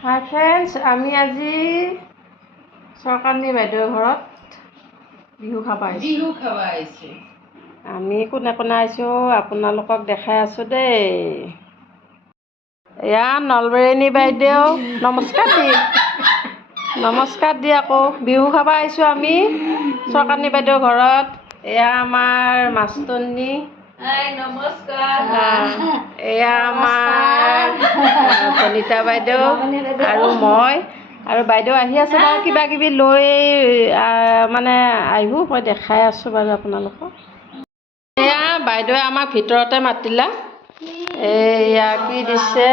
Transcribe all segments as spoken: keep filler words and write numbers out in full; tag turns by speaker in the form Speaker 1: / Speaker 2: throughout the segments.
Speaker 1: হাই friends, আমি আজি চৰকাৰী বাইদেউৰ ঘৰত বিহু খাব আহিছোঁ।
Speaker 2: বিহু খাব আহিছোঁ।
Speaker 1: আমি কোনে কোনে আহিছোঁ আপোনালোকক দেখাই আছোঁ দেই। এয়া নলবেৰণী বাইদেউ, নমস্কাৰ দি নমস্কাৰ দি আকৌ বিহু খাব আহিছোঁ আমি চৰকাৰী বাইদেউৰ ঘৰত। এয়া আমাৰ মাষ্টৰনী,
Speaker 2: নমস্কাৰ।
Speaker 1: এয়া আমাৰ কলিতা বাইদেউ আৰু মই আৰু বাইদেউ আহি আছে বাৰু কিবা কিবি লৈ মানে আহিব, মই দেখাই আছোঁ বাৰু আপোনালোকক। এয়া বাইদেৱে আমাক ভিতৰতে মাতিলা। এয়া কি দিছে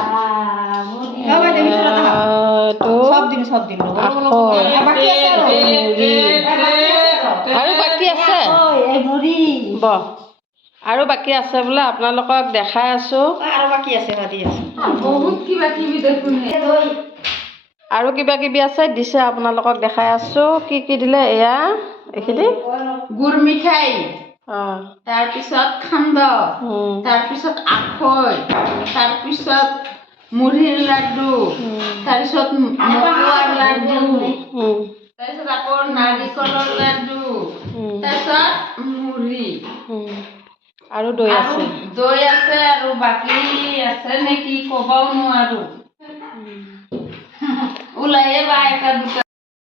Speaker 1: আৰু বাকী আছে বহ আৰু বাকী আছে বোলে, আপোনালোকক দেখাই আছোঁ।
Speaker 2: আৰু বাকী আছে বহুত কিবা কিবি দেখোন।
Speaker 1: আৰু কিবা কিবি আছে দিছে, আপোনালোকক দেখাই আছোঁ কি কি দিলে। এয়া এইখিনি
Speaker 2: গুৰ মিঠাই,
Speaker 1: অঁ,
Speaker 2: তাৰপিছত সান্দহ, তাৰপিছত আখৈ, তাৰপিছত মুড়িৰ লাড্ডু, তাৰপিছত মকোৱাৰ লাড্ডু, তাৰপিছত আকৌ নাৰিকলৰ লাড্ডু, তাৰপিছত মুড়ি
Speaker 1: আৰু দৈ আছে।
Speaker 2: দৈ আছে আৰু বাকী আছে নেকি ক'বও নোৱাৰো। ওলাইয়ে বা এটা দুটা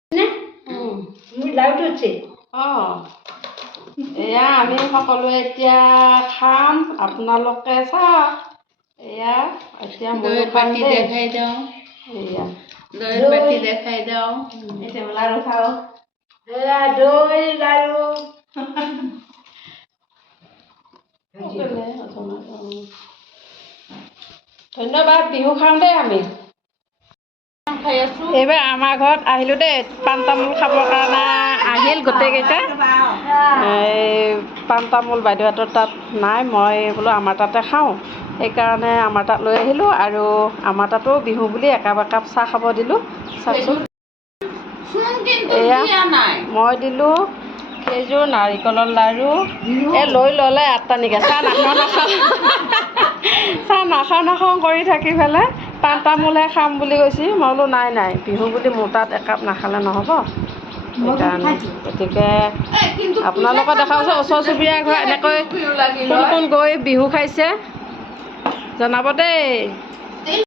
Speaker 2: লাড্ডু আছে।
Speaker 1: অঁ, এয়া আমি সকলোৱে এতিয়া খাম, আপোনালোকে চাওক। এয়া এতিয়া
Speaker 2: দৈৰ বাতি দেখাই দিওঁ,
Speaker 1: এয়া
Speaker 2: দৈৰ বাতি দেখাই দিওঁ। এতিয়া লাড়ু খাওঁ, এয়া দৈ লাড়ু।
Speaker 1: ধন্যবাদ, বিহু খাওঁ দেই আমি।
Speaker 2: খাই আছো।
Speaker 1: এইবাৰ আমাৰ ঘৰত আহিলোঁ দেই, পাণ তামোল খাবৰ কাৰণে আহিল গোটেইকেইটা। এই পাণ তামোল বাইদেউহঁতৰ তাত নাই, মই বোলো আমাৰ তাতে খাওঁ, সেইকাৰণে আমাৰ তাত লৈ আহিলোঁ। আৰু আমাৰ তাতো বিহু বুলি একাপ একাপ চাহ খাব দিলোঁ। চাওকচোন, এয়া মই দিলোঁ সেইযোৰ নাৰিকলৰ লাড়ু। এই লৈ ল'লে আঠটানিকে, চাহ নাখাওঁ নাখাওঁ চাহ নাখাওঁ নাখাওঁ কৰি থাকি পেলাই পাণ তামোলহে খাম বুলি কৈছে। মই বোলো নাই নাই, বিহু বুলি মোৰ তাত একাপ নাখালে নহ'ব, সেইকাৰণে গতিকে আপোনালোকে দেখাওঁচোন ওচৰ চুবুৰীয়া ঘৰ এনেকৈ কোন কোন গৈ বিহু খাইছে জনাব দেই।